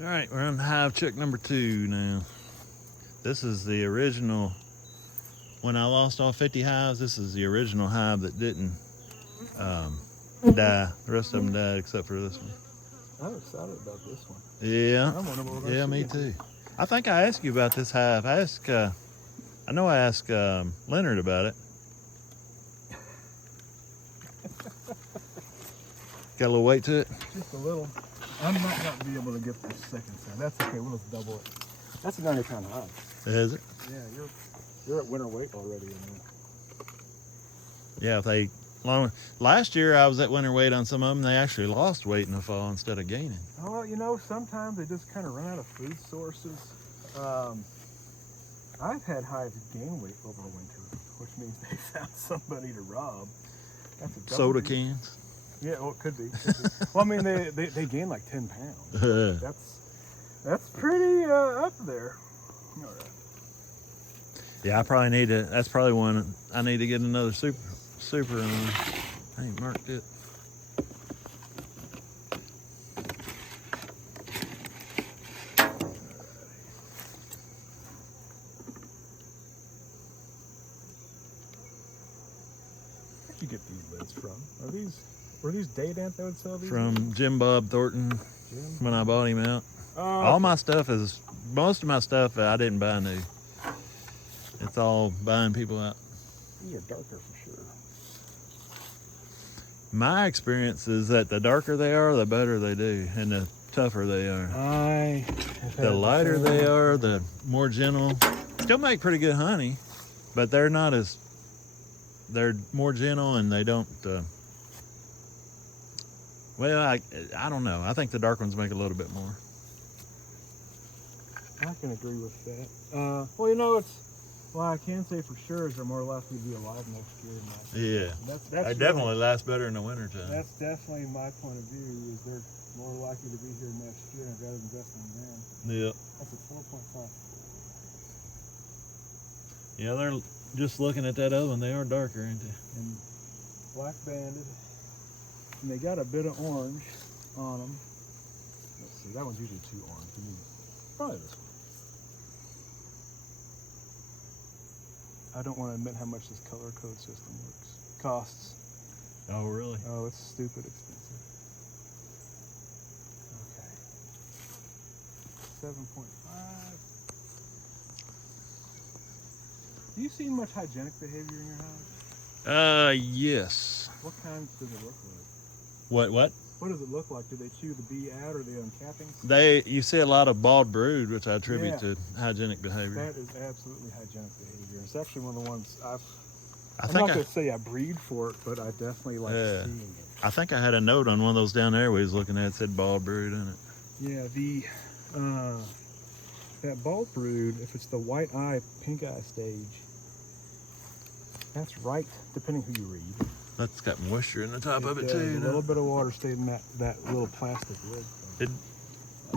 All right, we're on hive check number 2 now. This is the original. When I lost all 50 hives, this is the original hive that didn't die. The rest of them died except for this one. I'm excited about this one. Yeah, I'm one of them. yeah, me too. I think I asked you about this hive. I know I asked Leonard about it. Got a little weight to it? Just a little. I might not be able to get the second side. That's okay. We'll just double it. That's a 90-pound hive. Is it? Yeah, you're at winter weight already. In there. Yeah, if they last year I was at winter weight on some of them. They actually lost weight in the fall instead of gaining. Oh, well, sometimes they just kind of run out of food sources. I've had hives gain weight over winter, which means they found somebody to rob. That's a Soda cans. Yeah, well, it could be. Well, I mean, they gain like 10 pounds. That's pretty up there. All right. Yeah, I probably need to. That's probably one I need to get another super on. I ain't marked it. Where'd you get these lids from? Were these date ant that would sell these? From Jim Bob Thornton. When I bought him out. All my stuff most of my stuff I didn't buy new. It's all buying people out. These are darker for sure. My experience is that the darker they are, the better they do, and the tougher they are. The lighter they are, the more gentle. Still make pretty good honey, but they're more gentle and they don't. Well, I don't know. I think the dark ones make a little bit more. I can agree with that. Well, I can say for sure is they're more likely to be alive next year. Yeah, they definitely last better in the wintertime. That's definitely my point of view. Is they're more likely to be here next year, and I've got to invest in them. Yeah. That's a 4.5. Yeah, they're just looking at that other one. They are darker, ain't they? And black banded. And they got a bit of orange on them. Let's see, that one's usually too orange. We need probably this one. I don't want to admit how much this color code system costs. Oh, really? Oh, it's stupid expensive. Okay. 7.5. Do you see much hygienic behavior in your house? Yes. What kind does it look like? What? What does it look like? Do they chew the bee out, or are they uncapping? You see a lot of bald brood, which I attribute to hygienic behavior. That is absolutely hygienic behavior. It's actually one of the ones I'm not going to say I breed for it, but I definitely like seeing it. I think I had a note on one of those down there we was looking at. It said bald brood in it. Yeah, that bald brood, if it's the white eye, pink eye stage, that's right, depending who you read. That's got moisture in the top of it too. A little bit of water stayed in that little plastic lid.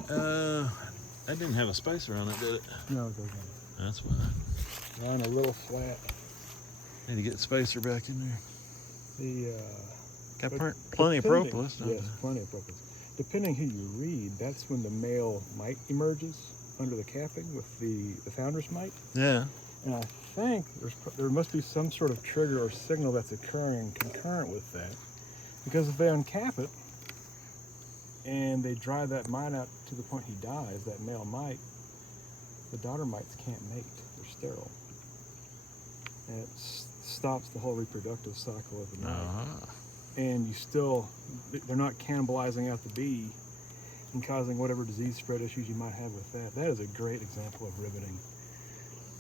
That didn't have a spacer on it, did it? No, it doesn't. That's why. Mine a little flat. Need to get the spacer back in there. Got plenty of propolis. Yes, plenty of propolis. Depending who you read, that's when the male mite emerges under the capping with the founder's mite. Yeah. And I think there must be some sort of trigger or signal that's occurring concurrent with that, because if they uncap it and they dry that mite out to the point he dies, that male mite, the daughter mites can't mate. They're sterile, and it stops the whole reproductive cycle of the mite. And they're not cannibalizing out the bee and causing whatever disease spread issues you might have with that. That is a great example of riveting.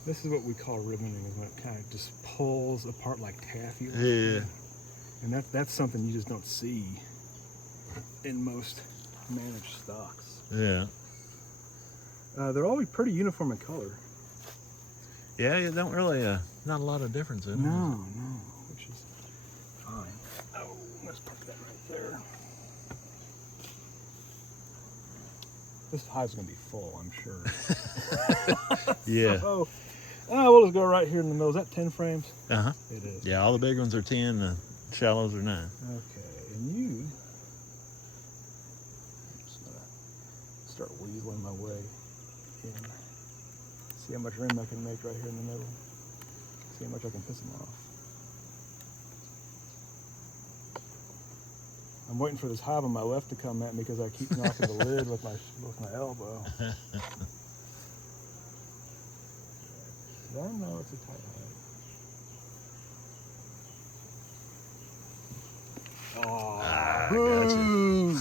This is what we call riveting, is when it kind of just pulls apart like taffy. Yeah. And that's something you just don't see in most managed stocks. Yeah. They're all pretty uniform in color. Yeah, you don't really, not a lot of difference in them. No, which is fine. Oh, let's park that right there. This hive's gonna be full, I'm sure. Yeah. So, we'll just go right here in the middle. Is that 10 frames? Uh-huh. It is. Yeah, all the big ones are 10, the shallows are 9. Okay, and you start weaseling my way in. See how much room I can make right here in the middle. See how much I can piss them off. I'm waiting for this hive on my left to come at me because I keep knocking the lid with my elbow. I know it's a tight hive. Oh, boo!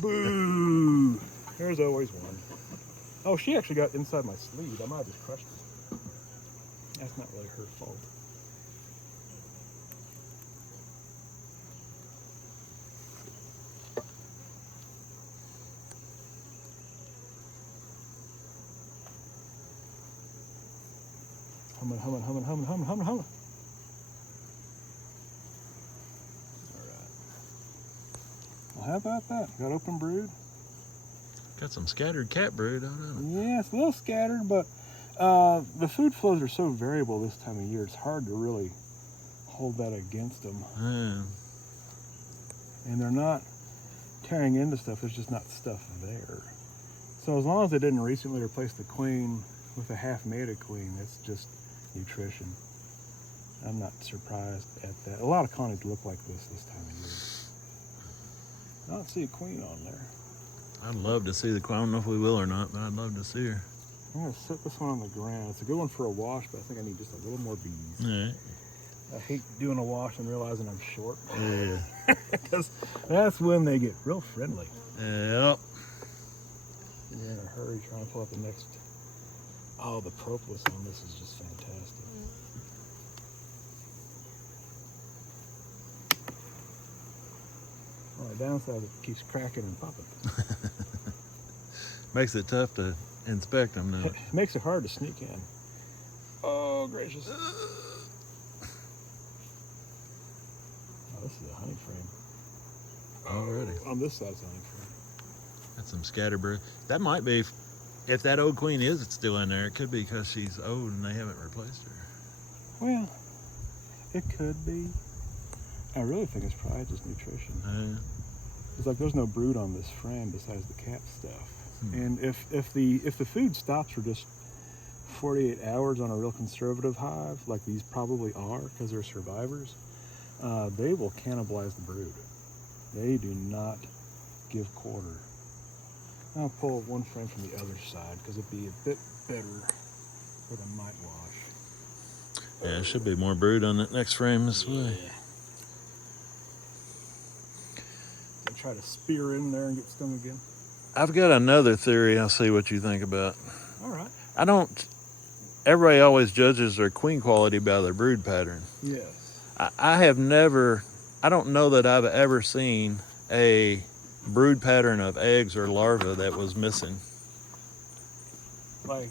Boo! There's always one. Oh, she actually got inside my sleeve. I might have just crushed her. That's not really her fault. Humming. All right. Well, how about that? Got open brood? Got some scattered cat brood on it. Yeah, it's a little scattered, but the food flows are so variable this time of year. It's hard to really hold that against them. Yeah. And they're not tearing into stuff. There's just not stuff there. So as long as they didn't recently replace the queen with a half-mated queen, that's just nutrition. I'm not surprised at that. A lot of colonies look like this time of year. I don't see a queen on there. I'd love to see the queen. I don't know if we will or not, but I'd love to see her. I'm gonna set this one on the ground. It's a good one for a wash, but I think I need just a little more bees. All right. I hate doing a wash and realizing I'm short. Yeah. Because that's when they get real friendly. Yep. And you're in a hurry trying to pull up the next. Oh, the propolis on this is just fantastic. Well, the downside is it keeps cracking and popping. Makes it tough to inspect them now. It makes it hard to sneak in. Oh, gracious. Oh, this is a honey frame. Already. On this side, it's a honey frame. That's some scatterbird. That might be, if that old queen is still in there, it could be because she's old and they haven't replaced her. Well, it could be. I really think it's probably just nutrition. It's like there's no brood on this frame besides the cap stuff. And if the food stops for just 48 hours on a real conservative hive, like these probably are because they're survivors, they will cannibalize the brood. They do not give quarter. I'll pull one frame from the other side because it'd be a bit better for the mite wash. Yeah, there should be more brood on that next frame this way. I'll try to spear in there and get stung again. I've got another theory. I'll see what you think about. All right. Everybody always judges their queen quality by their brood pattern. Yes. I don't know that I've ever seen a brood pattern of eggs or larvae that was missing,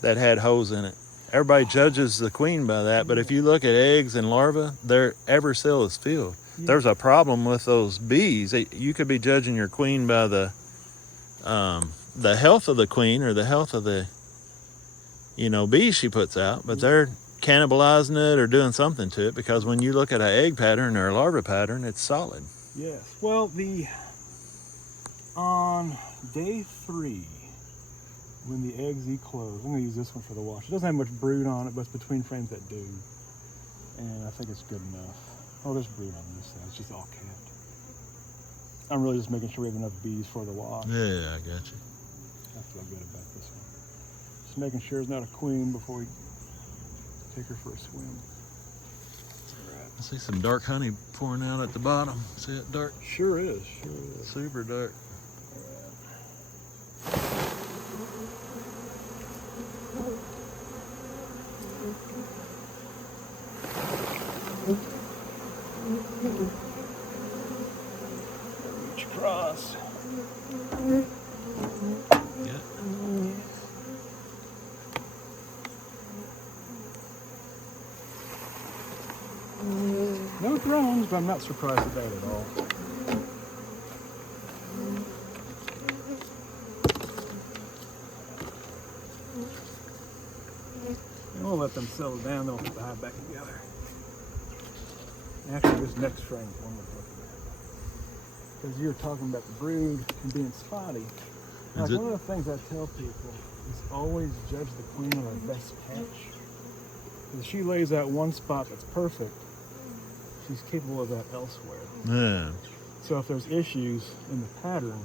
that had holes in it. Everybody judges the queen by that, but if you look at eggs and larvae, every cell is filled. Yeah. There's a problem with those bees. You could be judging your queen by the health of the queen or the health of the bees she puts out, but they're cannibalizing it or doing something to it, because when you look at an egg pattern or a larva pattern, it's solid. Yes. Well, on day 3, when the eggs eclose, I'm going to use this one for the wash. It doesn't have much brood on it, but it's between frames that do, and I think it's good enough. Oh, there's brood on this side. It's just all capped. I'm really just making sure we have enough bees for the wash. Yeah, I got you. I feel good about this one. Just making sure it's not a queen before we take her for a swim. I see some dark honey pouring out at the bottom. See it dark? Sure is. Super dark. Reach across. Yeah. No drones, but I'm not surprised at that at all. And we'll let them settle down, then we'll put the hive back together. Actually, this next frame is one we're looking at. Because you were talking about the brood and being spotty. Like one of the things I tell people is always judge the queen on her best patch. If she lays out one spot that's perfect, she's capable of that elsewhere. Yeah. So if there's issues in the pattern,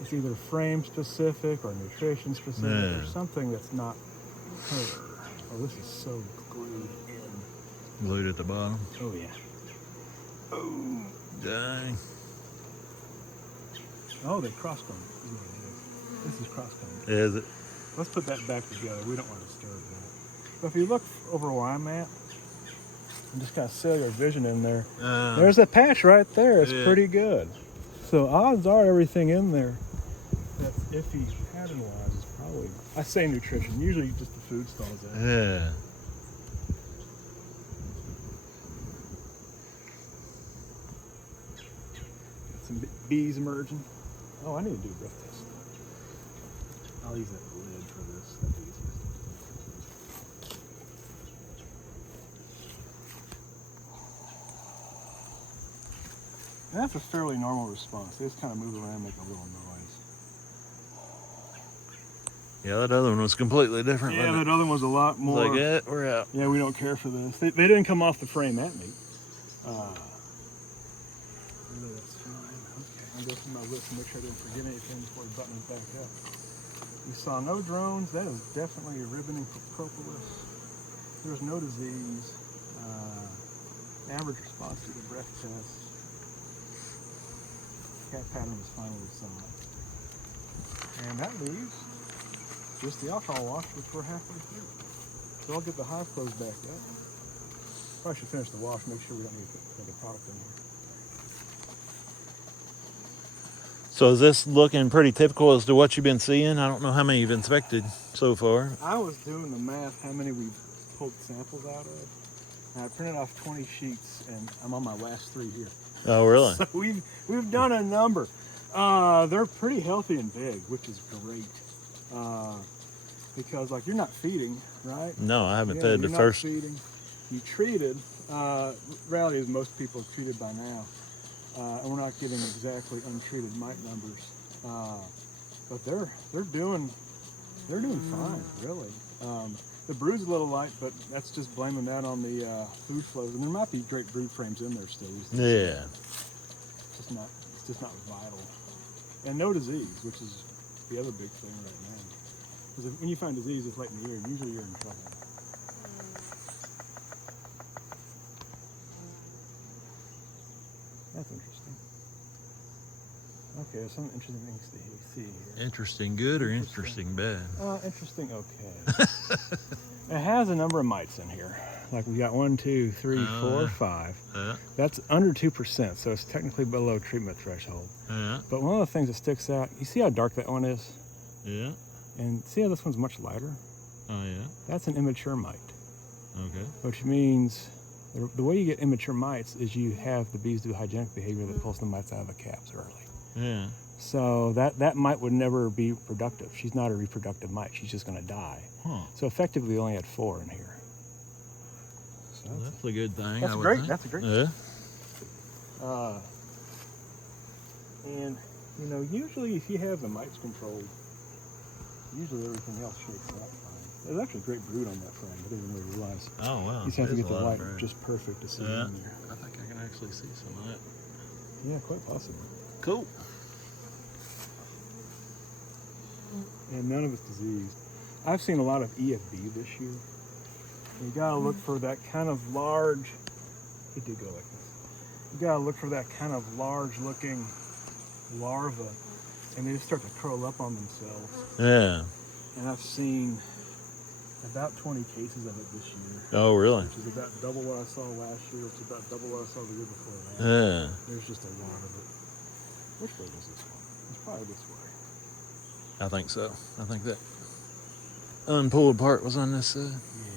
it's either frame specific or nutrition specific or something that's not her. Oh, this is so glued in. Glued at the bottom. Oh yeah. Oh. Dang. Oh, they cross-combed. This is cross-combed. Is it? Let's put that back together. We don't want to disturb that. But if you look over where I'm at, and just kind of cellular vision in there, there's a patch right there. It's pretty good. So odds are everything in there that's iffy pattern-wise is probably, I say nutrition, usually just the food stalls out. Yeah. Got some bees emerging. Oh, I need to do a breath test. I'll use that lid for this. That'd be easiest. And that's a fairly normal response. They just kind of move around and make a little noise. Yeah, that other one was completely different. Yeah, that other one was a lot more. Like that, we're out. Yeah, we don't care for this. They didn't come off the frame at me. Really, that's fine. Okay, I'll go through my list and make sure I didn't forget anything before we button it back up. We saw no drones. That is definitely a ribboning propolis. There was no disease. Average response to the breath test. Cat pattern was fine with the sun. And that leaves just the alcohol wash, which we're halfway through. So I'll get the hive closed back up. Probably should finish the wash, make sure we don't need to put the product in here. So is this looking pretty typical as to what you've been seeing? I don't know how many you've inspected so far. I was doing the math, how many we've pulled samples out of. And I printed off 20 sheets, and I'm on my last 3 here. Oh, really? So we've done a number. They're pretty healthy and big, which is great. Because like you're not feeding, right? No, I haven't fed the you're first. Not feeding. You treated. Reality is most people have treated by now, and we're not getting exactly untreated mite numbers. But they're doing fine, really. The brood's a little light, but that's just blaming that on the food flows. And there might be great brood frames in there still. Yeah. It's just not vital. And no disease, which is the other big thing right now. Because when you find disease, it's late in the year. Usually you're in trouble. That's interesting. Okay, there's some interesting things to see here. Interesting good or interesting bad? Interesting okay. It has a number of mites in here. Like we got 1, 2, 3, 4, 5. That's under 2%, so it's technically below treatment threshold. But one of the things that sticks out, you see how dark that one is? Yeah. And see how this one's much lighter? Oh, yeah. That's an immature mite. Okay. Which means the way you get immature mites is you have the bees do hygienic behavior that pulls the mites out of the caps early. Yeah. So that mite would never be productive. She's not a reproductive mite. She's just going to die. Huh. So effectively, we only had 4 in here. So Well, that's a good thing. that's I would great. think. That's a great. Yeah. And you know, usually if you have the mites controlled, usually everything else shakes out fine. There's actually a great brood on that frame. I didn't really realize. Oh, wow. You just have to There's get the a lot light of brood. just perfect to see Yeah. in there. I think I can actually see some of that. Yeah, quite possibly. Cool. And none of it's diseased. I've seen a lot of EFB this year. You gotta look for that kind of large, it did go like this. You gotta look for that kind of large looking larva, and they just start to curl up on themselves. Yeah. And I've seen about 20 cases of it this year. Oh, really? Which is about double what I saw last year, which is about double what I saw the year before that. Yeah. There's just a lot of it. Which way was this one? It's probably this way. I think so. I think that unpulled part was on this side. Yeah.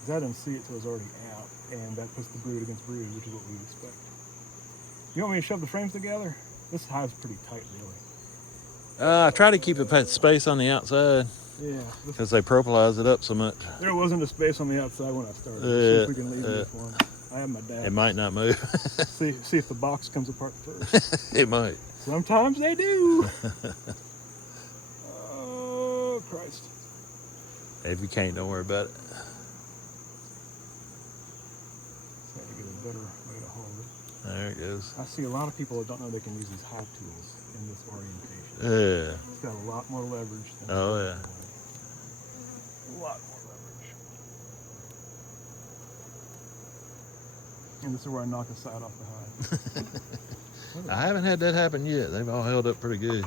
'Cause I didn't see it till it was already out, and that puts the brood against brood, which is what we'd expect. You want me to shove the frames together? This hive's pretty tight, really. I try to keep a space on the outside Yeah. because they propolis it up so much. There wasn't a space on the outside when I started. See if we can leave this one. I have my dad. It might not move. See if the box comes apart first. It might. Sometimes they do. If you can't, don't worry about it. Try to get a better way to hold it. There it goes. I see a lot of people that don't know they can use these hive tools in this orientation. Yeah. It's got a lot more leverage than Oh, yeah. a lot more leverage. And this is where I knock the side off the hive. I haven't had that happen yet. They've all held up pretty good.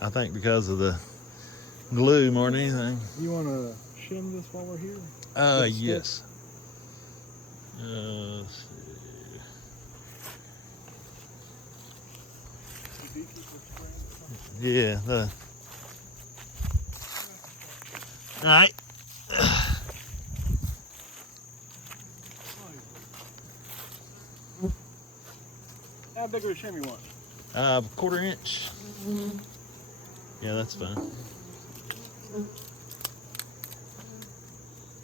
I think because of the glue more than anything. You want to shim this while we're here? Yes. Let's see. Yeah, all right. How big of a shim you want? 1/4 inch. Yeah, that's fine.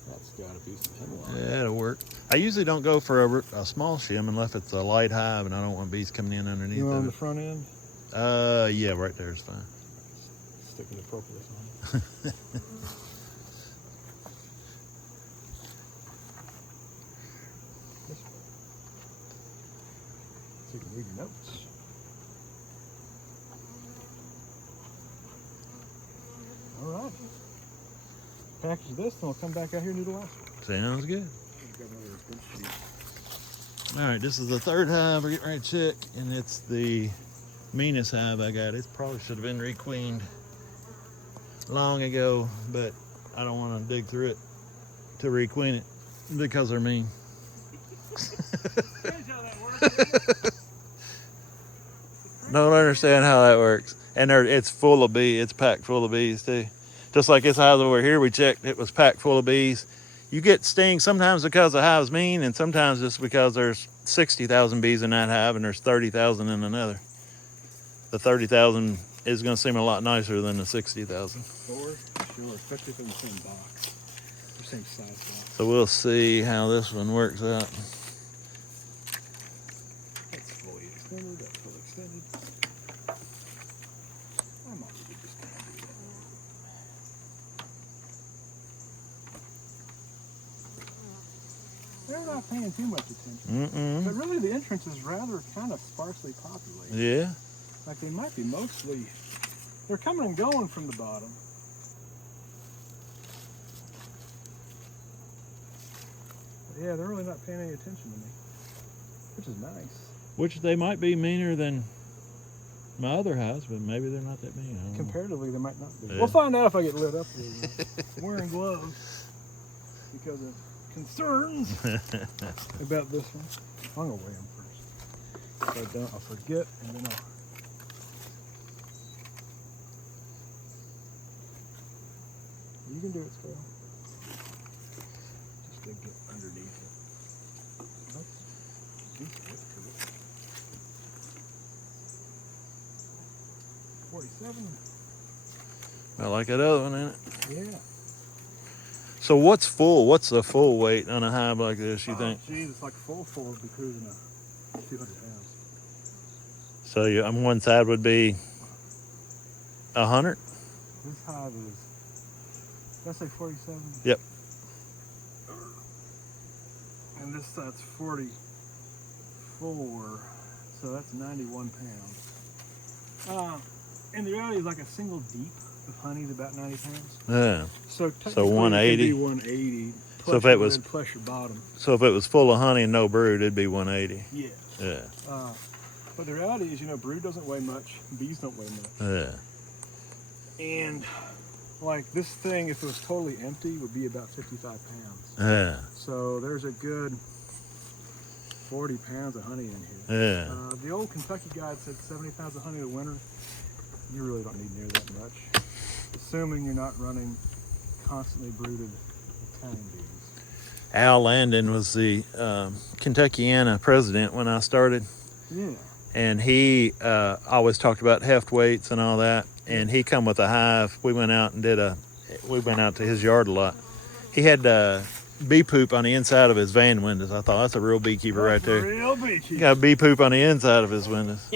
That's got to be some hemlock. Yeah, it'll work. I usually don't go for a small shim unless it's a light hive and I don't want bees coming in underneath You want on of the front end? it. Yeah, right there is fine. Sticking the propolis on it. This way. So you can read your notes. All right. Package this, and we'll come back out here and do the last one. Sounds good. Got another good sheet. All right, this is the third hive we're getting ready to check, and it's the meanest hive I got. It probably should have been requeened long ago, but I don't want to dig through it to requeen it because they're mean. Don't understand how that works. And it's full of bees. It's packed full of bees too. Just like this hive over here, we checked, it was packed full of bees. You get stings sometimes because the hive's mean, and sometimes just because there's 60,000 bees in that hive and there's 30,000 in another. The 30,000 is going to seem a lot nicer than the 60,000. Sure, especially if they're in the same box, or same size box. So we'll see how this one works out. That's fully extended, that's fully extended. I'm already just gonna do that. They're not paying too much attention. But really the entrance is rather kind of sparsely populated. Yeah. Like they might be mostly, they're coming and going from the bottom. But yeah, they're really not paying any attention to me, which is nice. Which they might be meaner than my other hives, but maybe they're not that mean. I don't know. Comparatively, they might not be. Yeah. We'll find out if I get lit up here. I'm wearing gloves because of concerns about this one. I'm gonna weigh them first. If I don't, I'll forget, and then I'll. You can do it, Squirrel. Just to get underneath it. That's decent width to it. 47. I like that other one, ain't it? Yeah. So what's full? What's the full weight on a hive like this, you think? Geez, it's like full would be cruising at 200 pounds. So you, on one side would be 100? This hive is, did I say 47? Yep. And this side's 44, so that's 91 pounds. And the reality is like a single deep of honey is about 90 pounds. Yeah. So technically 180? it could be 180 plus, So if it was- your, plus your bottom. So if it was full of honey and no brood, it'd be 180. Yeah. Yeah. But the reality is, you know, brood doesn't weigh much, bees don't weigh much. Yeah. And like this thing, if it was totally empty, would be about 55 pounds. Yeah. So there's a good 40 pounds of honey in here. Yeah. The old Kentucky guide said 70 pounds of honey a winter. You really don't need near that much, assuming you're not running constantly brooded Italian bees. Al Landon was the Kentuckiana president when I started. Yeah. And he always talked about heft weights and all that. And he come with a hive. We went out and we went out to his yard a lot. He had bee poop on the inside of his van windows. I thought, that's a real beekeeper right there. Real beekeeper. He got bee poop on the inside of his windows.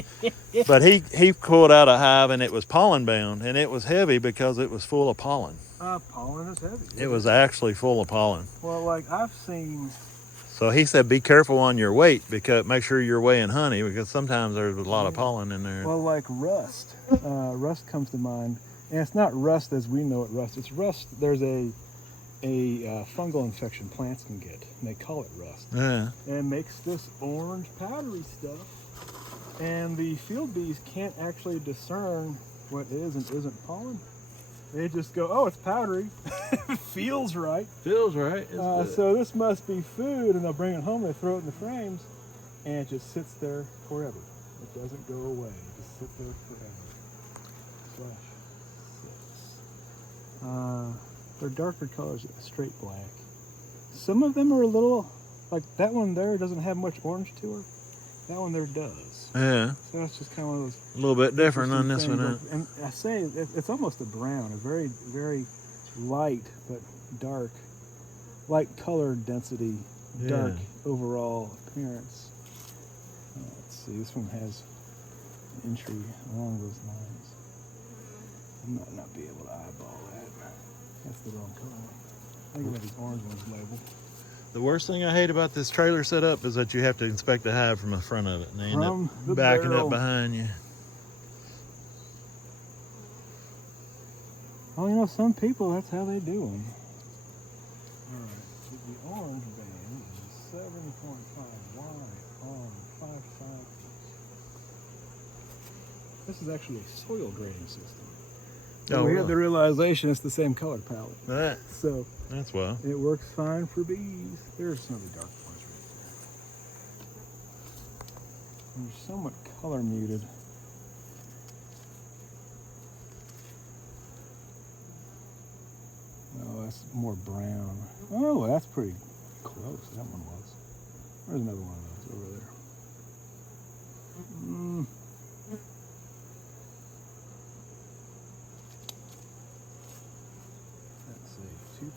But he pulled out a hive, and it was pollen bound, and it was heavy because it was full of pollen. Pollen is heavy. It was actually full of pollen. Well, like I've seen. So he said, be careful on your weight, because make sure you're weighing honey, because sometimes there's a lot of pollen in there. Well, like rust. Rust comes to mind, and it's not rust as we know it. Rust. It's rust. There's a fungal infection plants can get, and they call it rust. Yeah. And it makes this orange powdery stuff, and the field bees can't actually discern what is and isn't pollen. They just go, oh, it's powdery. Feels right. Feels right. So this must be food, and they'll bring it home, they throw it in the frames, and it just sits there forever. It doesn't go away. It just sits there forever. /6. They're darker colors, straight black. Some of them are a little, like that one there doesn't have much orange to her. That one there does. Yeah. So that's just kind of one of those. A little bit different on this one. And I say it's almost a brown, a very, very light but dark, light color density, dark overall appearance. Let's see, this one has an entry along those lines. I might not be able to eyeball that. That's the wrong color. I think these orange ones labeled. The worst thing I hate about this trailer setup is that you have to inspect the hive from the front of it, and they end up backing up behind you. Well, you know, some people, that's how they do them. All right, the orange band is 7.5 wide on 5 sides. This is actually a soil grading system. Oh, we had the realization it's the same color palette. So that's well. It works fine for bees. There's some of the dark ones right there. They're somewhat color muted. Oh, that's more brown. Oh, that's pretty close. That one was. There's another one of those over there. Let's see, 2.5.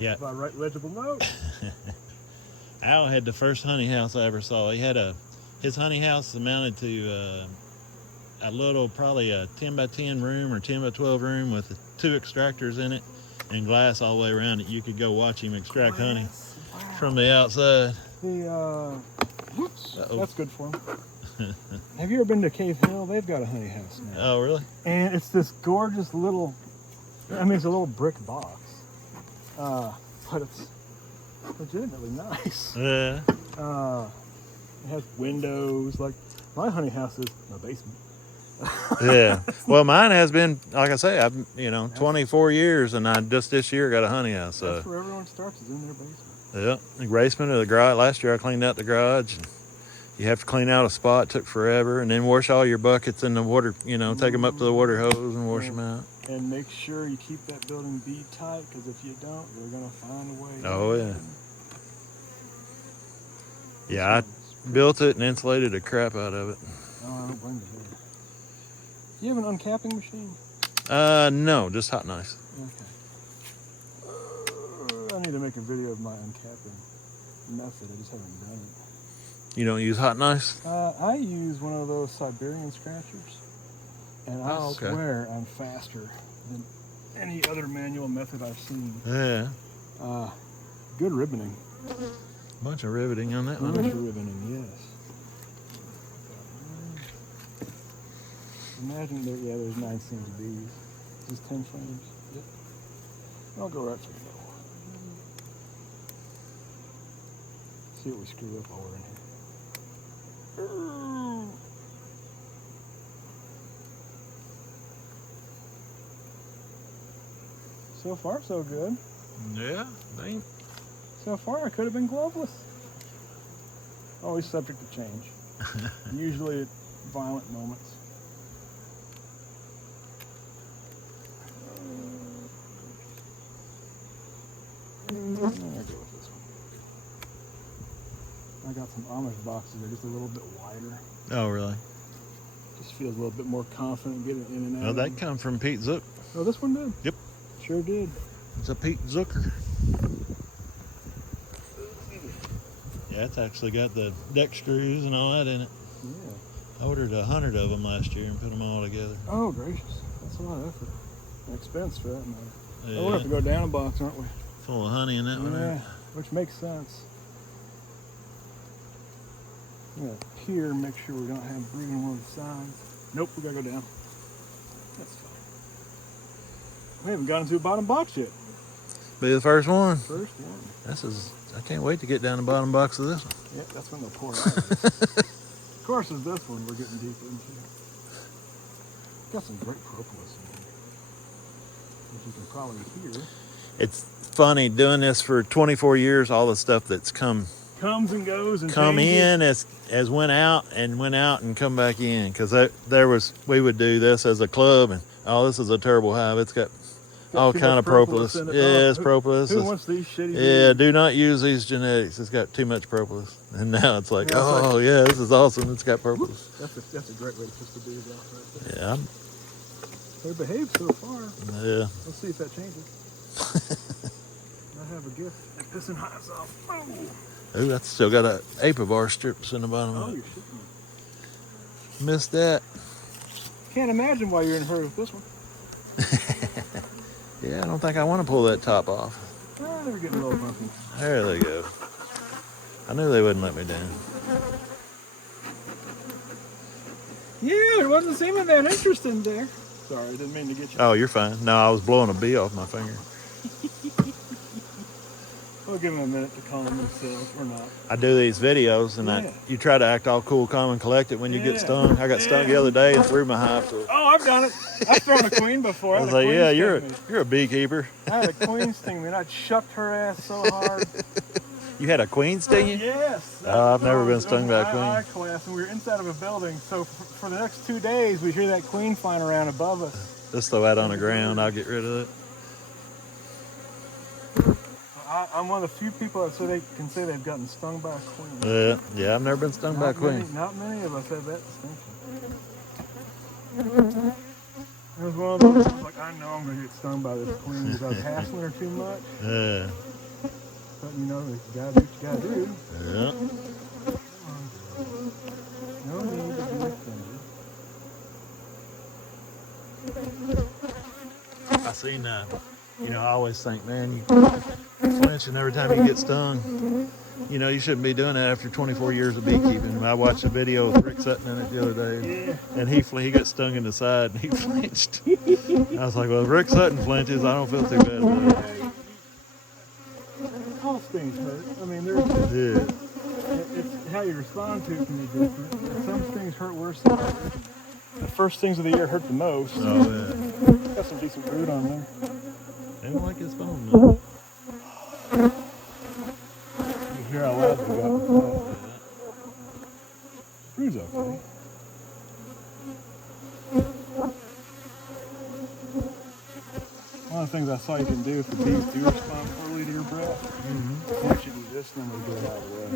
Yeah. If I write legible notes. Al had the first honey house I ever saw. He had his honey house amounted to a little, probably a 10 by 10 room or 10 by 12 room with 2 extractors in it and glass all the way around it. You could go watch him extract honey from the outside. Whoops, that's good for him. Have you ever been to Cave Hill? They've got a honey house now. Oh, really? And it's this gorgeous little, it's a little brick box. But it's legitimately nice. Yeah. It has windows. Like my honey house is my basement. Yeah. Well, mine has been, like I say, I've 24 years, and I just this year got a honey house. So. That's where everyone starts, is in their basement. Yeah, the basement or the garage. Last year I cleaned out the garage. And you have to clean out a spot. It took forever, and then wash all your buckets in the water. Take them up to the water hose and wash them out. And make sure you keep that building bee tight, because if you don't, they're gonna find a way. Oh yeah. Yeah, I built it and insulated the crap out of it. Oh, I don't blame you there. Do you have an uncapping machine? No, just hot knives. Okay. I need to make a video of my uncapping method. I just haven't done it. You don't use hot knives? I use one of those Siberian scratchers, and I swear I'm faster than any other manual method I've seen. Yeah. Good ribboning. Bunch of riveting on that one. Bunch of ribboning, yes. Imagine there's 9 seams of bees. Just 10 frames. Yep. I'll go right for the middle. See what we screw up while we're in here. So far, so good. Yeah, So far, I could have been gloveless. Always subject to change. Usually at violent moments. There I go with this one. I got some Amish boxes. They're just a little bit wider. Oh, really? Just feels a little bit more confident getting in and out. Well, that come from Pete Zook. Oh, this one did? Yep. Sure did. It's a Pete Zooker. Yeah, it's actually got the deck screws and all that in it. Yeah. I ordered 100 of them last year and put them all together. Oh, gracious. That's a lot of effort. And expense for that matter. Yeah. Oh, we'll have to go down a box, aren't we? Full of honey in that one. Yeah, which makes sense. I'm gonna peer and make sure we don't have breeding on one of the sides. Nope, we gotta go down. That's fine. We haven't gotten to the bottom box yet. Be the first one. First one. I can't wait to get down the bottom box of this one. Yeah, that's when they'll pour out. Of course, it's this one we're getting deep into. Got some great propolis in here, as you can probably hear. It's funny doing this for 24 years. All the stuff that's comes and goes and come changes. in as went out and come back in, because we would do this as a club, and this is a terrible hive. It's got all kind of propolis. In it. Yeah, it's propolis. Who wants these shitty Yeah, bees? do not use these genetics. It's got too much propolis. And now it's like, Yeah, it's yeah, this is awesome. It's got propolis. That's a great way to push the bees out right there. Yeah, They behave so far. yeah. Let's see if that changes. I have a gift at pissing hives off. Oh, Ooh, that's still got a apivar strips in the bottom of you're it. shooting me. Missed that. Can't imagine why you're in a hurry with this one. Yeah, I don't think I want to pull that top off. They're getting a little bumpy. There they go. I knew they wouldn't let me down. Yeah, there wasn't seeming that interest in there. Sorry, I didn't mean to get you. Oh, you're fine. No, I was blowing a bee off my finger. We'll give them a minute to calm themselves, or not. I do these videos, and you try to act all cool, calm, and collected when you get stung. I got stung the other day and threw my hive. So Oh, I've done it. I've thrown a queen before. I was like, yeah, you're a beekeeper. I had a queen sting me, and I chucked her ass so hard. You had a queen sting you? Yes. I've never been stung by a queen. I class, and we were inside of a building. So for the next 2 days, we hear that queen flying around above us. Just throw that on the ground. I'll get rid of it. I'm one of the few people that they can say they've gotten stung by a queen. Yeah, I've never been stung by a queen. Not many of us have that distinction. It was one of those, I was like, I know I'm going to get stung by this queen because I was hassling her too much. Yeah. But you know, you got to do what you got to do. Yeah. No need to be offended. I seen that. I always think, man, you flinching every time you get stung. You shouldn't be doing that after 24 years of beekeeping. I watched a video with Rick Sutton in it the other day, and he got stung in the side, and he flinched. I was like, well, if Rick Sutton flinches, I don't feel too bad about it. All stings hurt. I mean, it's how you respond to it can be different. Some stings hurt worse than others. The first stings of the year hurt the most. Oh, yeah. Got some decent brood on there. They don't like his phone, though. You hear how loud they got with that. Brood's okay. One of the things I saw you can do if the bees do respond poorly to your breath, once you do this, then we get it out of the way.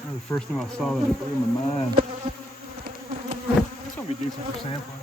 That was the first time I saw that, it blew my mind. This will be decent for sampling.